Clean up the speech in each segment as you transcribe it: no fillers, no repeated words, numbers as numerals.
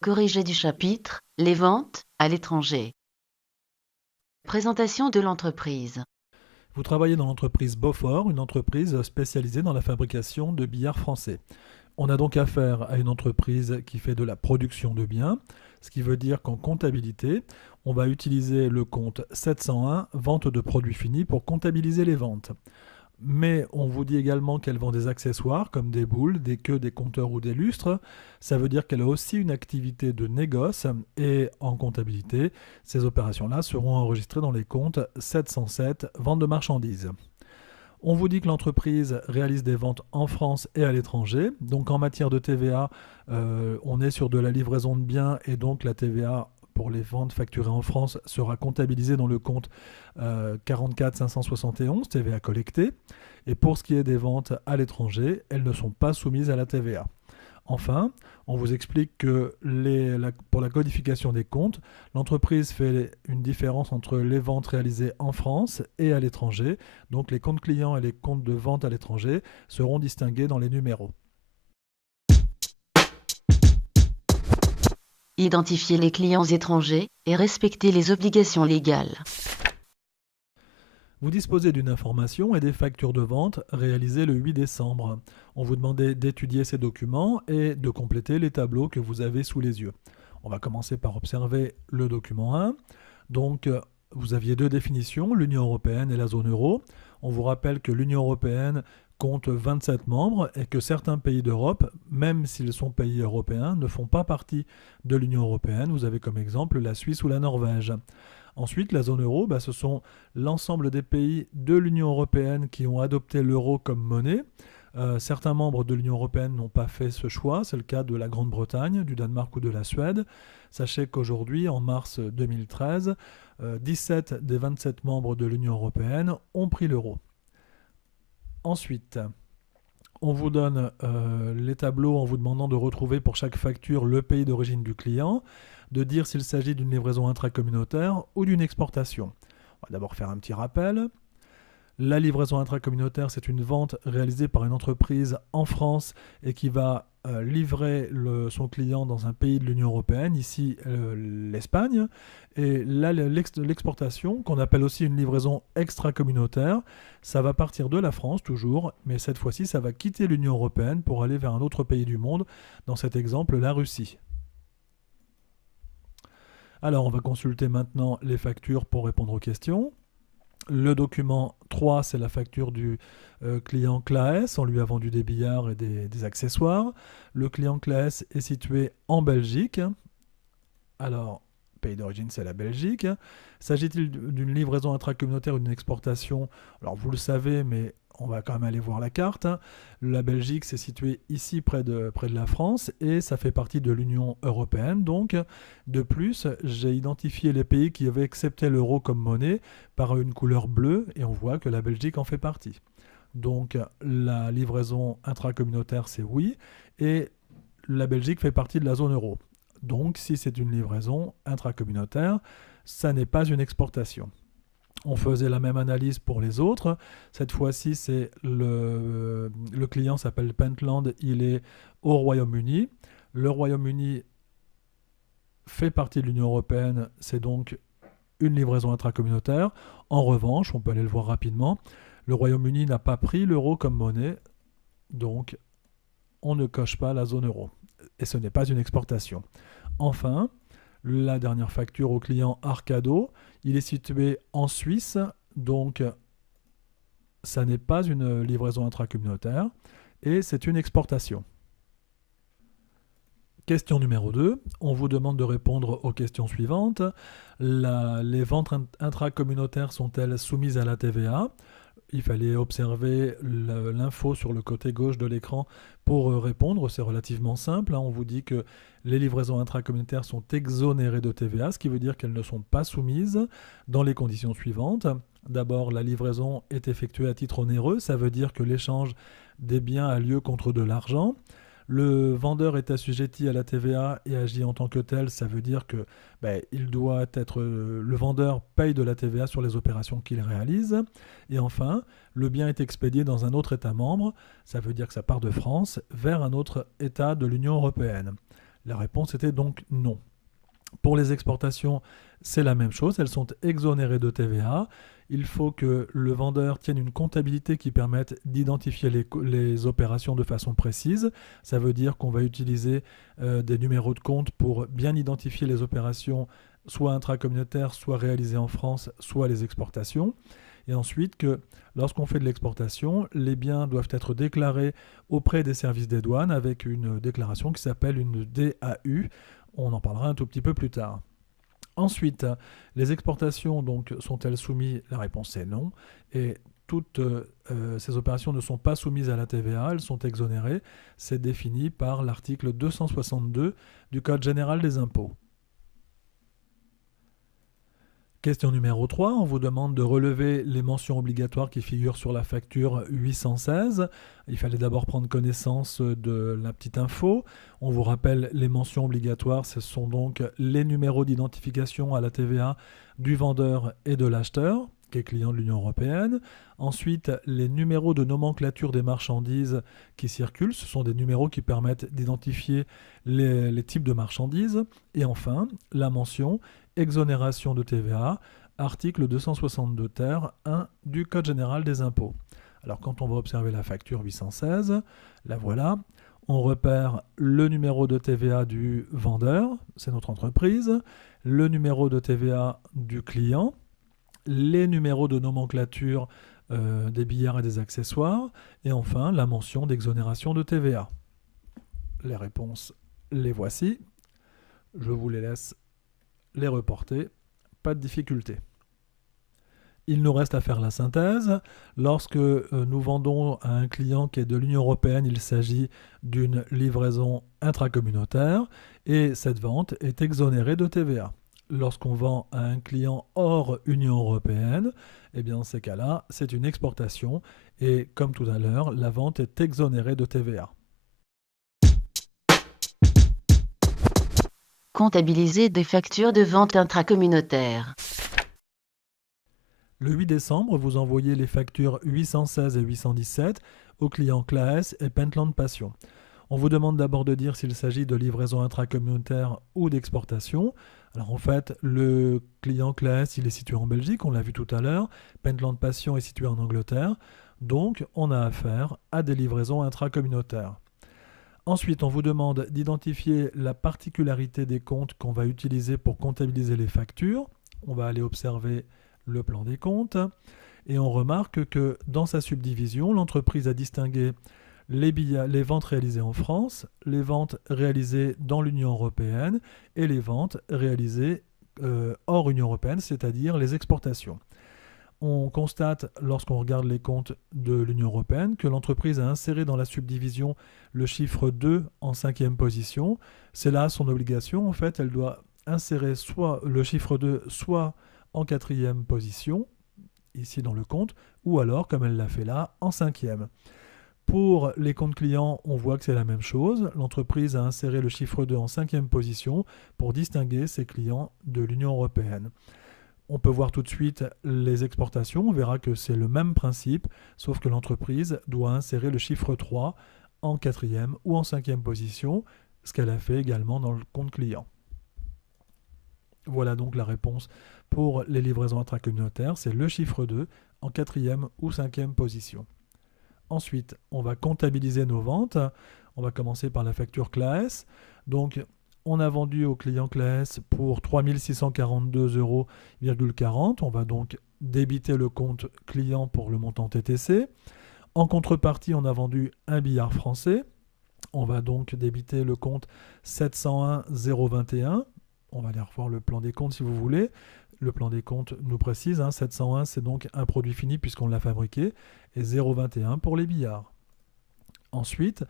Corrigé du chapitre Les ventes à l'étranger. Présentation de l'entreprise. Vous travaillez dans l'entreprise Beaufort, une entreprise spécialisée dans la fabrication de billards français. On a donc affaire à une entreprise qui fait de la production de biens, ce qui veut dire qu'en comptabilité, on va utiliser le compte 701, vente de produits finis, pour comptabiliser les ventes. Mais on vous dit également qu'elle vend des accessoires comme des boules, des queues, des compteurs ou des lustres. Ça veut dire qu'elle a aussi une activité de négoce et en comptabilité, ces opérations-là seront enregistrées dans les comptes 707, vente de marchandises. On vous dit que l'entreprise réalise des ventes en France et à l'étranger. Donc en matière de TVA, on est sur de la livraison de biens et donc la TVA pour les ventes facturées en France sera comptabilisée dans le compte 44 571 TVA collectée. Et pour ce qui est des ventes à l'étranger, elles ne sont pas soumises à la TVA. Enfin, on vous explique que pour la codification des comptes, l'entreprise fait une différence entre les ventes réalisées en France et à l'étranger. Donc les comptes clients et les comptes de vente à l'étranger seront distingués dans les numéros. Identifier les clients étrangers et respecter les obligations légales. Vous disposez d'une information et des factures de vente réalisées le 8 décembre. On vous demandait d'étudier ces documents et de compléter les tableaux que vous avez sous les yeux. On va commencer par observer le document 1. Donc, vous aviez deux définitions, l'Union européenne et la zone euro. On vous rappelle que l'Union européenne compte 27 membres et que certains pays d'Europe, même s'ils sont pays européens, ne font pas partie de l'Union européenne. Vous avez comme exemple la Suisse ou la Norvège. Ensuite, la zone euro, ce sont l'ensemble des pays de l'Union européenne qui ont adopté l'euro comme monnaie. Certains membres de l'Union européenne n'ont pas fait ce choix, c'est le cas de la Grande-Bretagne, du Danemark ou de la Suède. Sachez qu'aujourd'hui, en mars 2013, 17 des 27 membres de l'Union européenne ont pris l'euro. Ensuite, on vous donne les tableaux en vous demandant de retrouver pour chaque facture le pays d'origine du client, de dire s'il s'agit d'une livraison intracommunautaire ou d'une exportation. On va d'abord faire un petit rappel. La livraison intracommunautaire, c'est une vente réalisée par une entreprise en France et qui va livrer son client dans un pays de l'Union européenne, ici l'Espagne. Et là, l'exportation, qu'on appelle aussi une livraison extracommunautaire, ça va partir de la France toujours, mais cette fois-ci, ça va quitter l'Union européenne pour aller vers un autre pays du monde, dans cet exemple, la Russie. Alors, on va consulter maintenant les factures pour répondre aux questions. Le document 3, c'est la facture du client Claes. On lui a vendu des billards et des accessoires. Le client Claes est situé en Belgique. Alors, pays d'origine, c'est la Belgique. S'agit-il d'une livraison intracommunautaire ou d'une exportation? Alors, vous le savez, mais on va quand même aller voir la carte. La Belgique, c'est situé ici près de la France et ça fait partie de l'Union européenne. Donc, de plus, j'ai identifié les pays qui avaient accepté l'euro comme monnaie par une couleur bleue et on voit que la Belgique en fait partie. Donc, la livraison intracommunautaire, c'est oui. Et la Belgique fait partie de la zone euro. Donc, si c'est une livraison intracommunautaire, ça n'est pas une exportation. On faisait la même analyse pour les autres. Cette fois-ci, c'est le client s'appelle Pentland, il est au Royaume-Uni. Le Royaume-Uni fait partie de l'Union européenne, c'est donc une livraison intracommunautaire. En revanche, on peut aller le voir rapidement, le Royaume-Uni n'a pas pris l'euro comme monnaie, donc on ne coche pas la zone euro. Et ce n'est pas une exportation. Enfin, la dernière facture au client Arcado, il est situé en Suisse, donc ça n'est pas une livraison intracommunautaire et c'est une exportation. Question numéro 2, on vous demande de répondre aux questions suivantes. Les ventes intracommunautaires sont-elles soumises à la TVA? Il fallait observer l'info sur le côté gauche de l'écran pour répondre. C'est relativement simple. On vous dit que les livraisons intracommunautaires sont exonérées de TVA, ce qui veut dire qu'elles ne sont pas soumises dans les conditions suivantes. D'abord, la livraison est effectuée à titre onéreux. Ça veut dire que l'échange des biens a lieu contre de l'argent. Le vendeur est assujetti à la TVA et agit en tant que tel. Ça veut dire que le vendeur paye de la TVA sur les opérations qu'il réalise. Et enfin, le bien est expédié dans un autre État membre. Ça veut dire que ça part de France vers un autre État de l'Union européenne. La réponse était donc non. Pour les exportations, c'est la même chose, elles sont exonérées de TVA. Il faut que le vendeur tienne une comptabilité qui permette d'identifier les opérations de façon précise. Ça veut dire qu'on va utiliser des numéros de compte pour bien identifier les opérations soit intracommunautaires, soit réalisées en France, soit les exportations. Et ensuite que lorsqu'on fait de l'exportation, les biens doivent être déclarés auprès des services des douanes avec une déclaration qui s'appelle une DAU. On en parlera un tout petit peu plus tard. Ensuite, les exportations donc, sont-elles soumises? La réponse est non. Et toutes ces opérations ne sont pas soumises à la TVA, elles sont exonérées. C'est défini par l'article 262 du Code général des impôts. Question numéro 3, on vous demande de relever les mentions obligatoires qui figurent sur la facture 816. Il fallait d'abord prendre connaissance de la petite info. On vous rappelle les mentions obligatoires, ce sont donc les numéros d'identification à la TVA du vendeur et de l'acheteur, qui est client de l'Union européenne. Ensuite, les numéros de nomenclature des marchandises qui circulent, ce sont des numéros qui permettent d'identifier les types de marchandises. Et enfin, la mention exonération de TVA, article 262 ter 1 du Code général des impôts. Alors quand on va observer la facture 816, la voilà, on repère le numéro de TVA du vendeur, c'est notre entreprise, le numéro de TVA du client, les numéros de nomenclature des billets et des accessoires, et enfin la mention d'exonération de TVA. Les réponses, les voici. Je vous les laisse les reporter, pas de difficulté. Il nous reste à faire la synthèse. Lorsque nous vendons à un client qui est de l'Union européenne, il s'agit d'une livraison intracommunautaire et cette vente est exonérée de TVA. Lorsqu'on vend à un client hors Union européenne, eh bien, dans ces cas-là, c'est une exportation et comme tout à l'heure, la vente est exonérée de TVA. Comptabiliser des factures de vente intracommunautaire. Le 8 décembre, vous envoyez les factures 816 et 817 aux clients Claes et Pentland Passion. On vous demande d'abord de dire s'il s'agit de livraison intracommunautaire ou d'exportation. Alors en fait, le client Claes, il est situé en Belgique, on l'a vu tout à l'heure. Pentland Passion est situé en Angleterre. Donc, on a affaire à des livraisons intracommunautaires. Ensuite, on vous demande d'identifier la particularité des comptes qu'on va utiliser pour comptabiliser les factures. On va aller observer le plan des comptes et on remarque que dans sa subdivision, l'entreprise a distingué les ventes réalisées en France, les ventes réalisées dans l'Union européenne et les ventes réalisées hors Union européenne, c'est-à-dire les exportations. On constate, lorsqu'on regarde les comptes de l'Union européenne, que l'entreprise a inséré dans la subdivision le chiffre 2 en 5e position. C'est là son obligation. En fait, elle doit insérer soit le chiffre 2, soit en 4e position, ici dans le compte, ou alors, comme elle l'a fait là, en 5e. Pour les comptes clients, on voit que c'est la même chose. L'entreprise a inséré le chiffre 2 en 5e position pour distinguer ses clients de l'Union européenne. On peut voir tout de suite les exportations, on verra que c'est le même principe, sauf que l'entreprise doit insérer le chiffre 3 en 4e ou en 5e position, ce qu'elle a fait également dans le compte client. Voilà donc la réponse pour les livraisons intracommunautaires, c'est le chiffre 2 en 4e ou 5e position. Ensuite, on va comptabiliser nos ventes. On va commencer par la facture Claes. Donc, on a vendu au client Claes pour 3 642,40 €. On va donc débiter le compte client pour le montant TTC. En contrepartie, on a vendu un billard français. On va donc débiter le compte 701,021. On va aller revoir le plan des comptes si vous voulez. Le plan des comptes nous précise, 701 c'est donc un produit fini puisqu'on l'a fabriqué, et 0,21 pour les billards. Ensuite,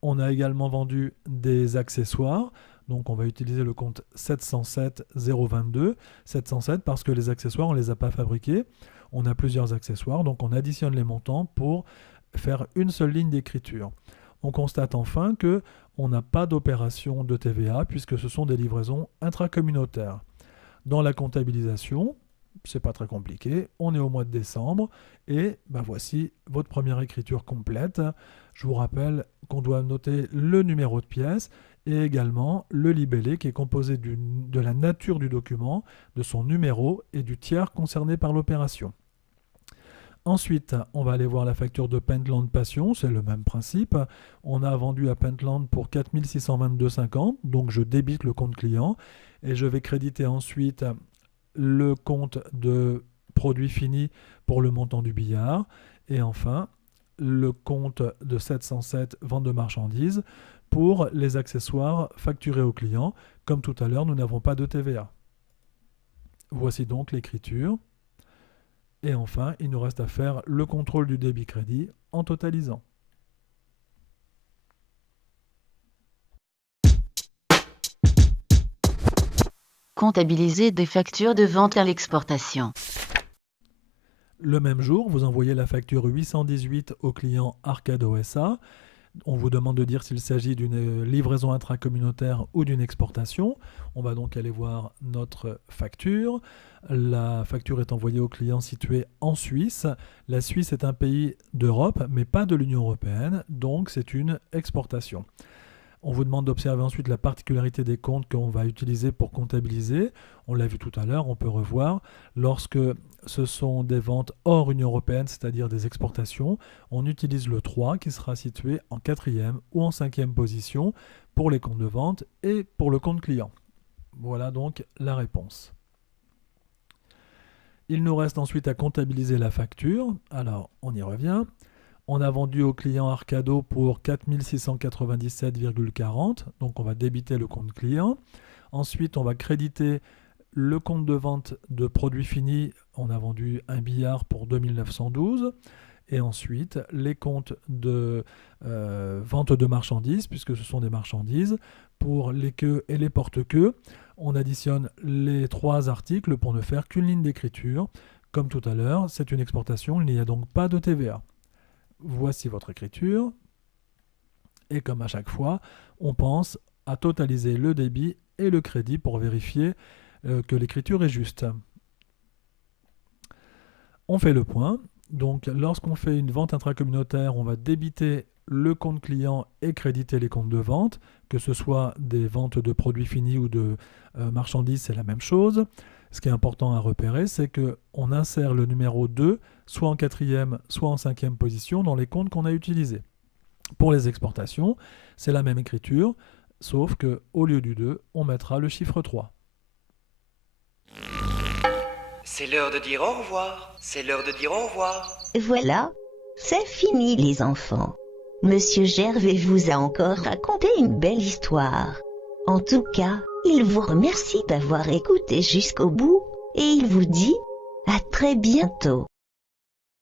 on a également vendu des accessoires, donc on va utiliser le compte 707,022. 707 parce que les accessoires, on ne les a pas fabriqués. On a plusieurs accessoires, donc on additionne les montants pour faire une seule ligne d'écriture. On constate enfin qu'on n'a pas d'opération de TVA puisque ce sont des livraisons intracommunautaires. Dans la comptabilisation, c'est pas très compliqué, on est au mois de décembre et voici votre première écriture complète. Je vous rappelle qu'on doit noter le numéro de pièce et également le libellé qui est composé de la nature du document, de son numéro et du tiers concerné par l'opération. Ensuite, on va aller voir la facture de Pentland Passion, c'est le même principe. On a vendu à Pentland pour 4 622,50, donc je débite le compte client et je vais créditer ensuite le compte de produit fini pour le montant du billard et enfin le compte de 707 vente de marchandises pour les accessoires facturés au client. Comme tout à l'heure, nous n'avons pas de TVA. Voici donc l'écriture. Et enfin, il nous reste à faire le contrôle du débit-crédit en totalisant. Comptabiliser des factures de vente à l'exportation. Le même jour, vous envoyez la facture 818 au client Arcado SA. On vous demande de dire s'il s'agit d'une livraison intracommunautaire ou d'une exportation. On va donc aller voir notre facture. La facture est envoyée au client situé en Suisse. La Suisse est un pays d'Europe, mais pas de l'Union européenne, donc c'est une exportation. On vous demande d'observer ensuite la particularité des comptes qu'on va utiliser pour comptabiliser. On l'a vu tout à l'heure, on peut revoir. Lorsque ce sont des ventes hors Union européenne, c'est-à-dire des exportations, on utilise le 3 qui sera situé en 4e ou en 5e position pour les comptes de vente et pour le compte client. Voilà donc la réponse. Il nous reste ensuite à comptabiliser la facture. Alors, on y revient. On a vendu au client Arcado pour 4 697,40. Donc, on va débiter le compte client. Ensuite, on va créditer le compte de vente de produits finis. On a vendu un billard pour 2 912. Et ensuite, les comptes de vente de marchandises, puisque ce sont des marchandises, pour les queues et les porte-queues. On additionne les 3 articles pour ne faire qu'une ligne d'écriture. Comme tout à l'heure, c'est une exportation, il n'y a donc pas de TVA. Voici votre écriture. Et comme à chaque fois, on pense à totaliser le débit et le crédit pour vérifier que l'écriture est juste. On fait le point. Donc, lorsqu'on fait une vente intracommunautaire, on va débiter le compte client et créditer les comptes de vente, que ce soit des ventes de produits finis ou de marchandises, c'est la même chose. Ce qui est important à repérer, c'est qu'on insère le numéro 2, soit en 4e, soit en 5e position dans les comptes qu'on a utilisés. Pour les exportations, c'est la même écriture, sauf qu'au lieu du 2, on mettra le chiffre 3. C'est l'heure de dire au revoir. C'est l'heure de dire au revoir. Voilà, c'est fini les enfants. Monsieur Gervais vous a encore raconté une belle histoire. En tout cas, il vous remercie d'avoir écouté jusqu'au bout et il vous dit à très bientôt.